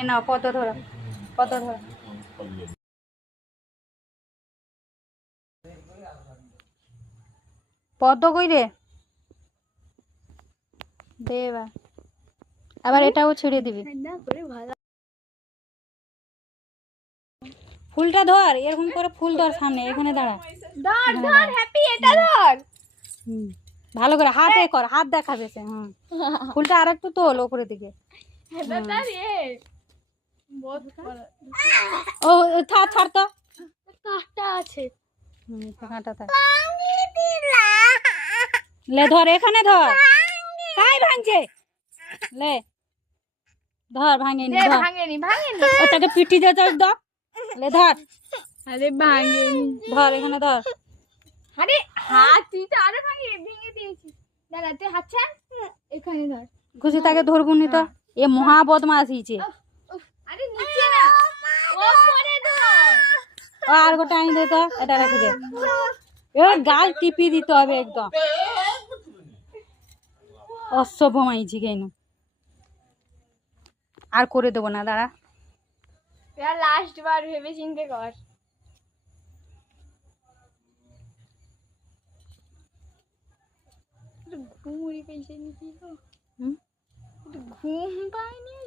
এ নাও পদ্ম ধরো, পদ্ম ধরো। পদ্ম কই রে, দে এবার, আবার এটাও ছেড়ে দিবি। ফুলটা ধর, এরকম করে ফুল ধর, সামনে এখানে দাঁড়া। ধর ধর হ্যাপি, এটা ধর। ভালো করে হাতে কর, হাত দেখাবে সে। ফুলটা আর একটু তোল ওপরের দিকে। এটা রে বহুত ও থাক থাক তো, কাটা আছে। কাঁটা থাক। লে ধর, এখানে ধর, কাই ভাঙছে, লে ধর, ভাঙেনি দে, ধর, ভাঙেনি ভাঙেনি। ওটাকে পিটি দে তো একদম। লে ধর, আরে ভাঙেনি। ধর এখানে ধর। আরে হাত, তুই তো আরে ভেঙে দিয়েছিস। দাঁড়া, তুই হাত ছাড়, এখানে ধর। খুশি তাকে ধরবুনি তো, এ মহা বদমাশ হয়েছে। আরে নিচে না, ওপরে ধর। ও আর গোটা আনি দে তো, এটা রেখে দে। এবার গাল টিপি দিতে হবে একদম, অসভ্য মাইছি কেন। আর করে দেবো না, দাঁড়া। এবার লাস্ট বার ভেবে চিন্তে কর। ঘুমুরি পেয়েছে নাকি, ঘুম পায়নি।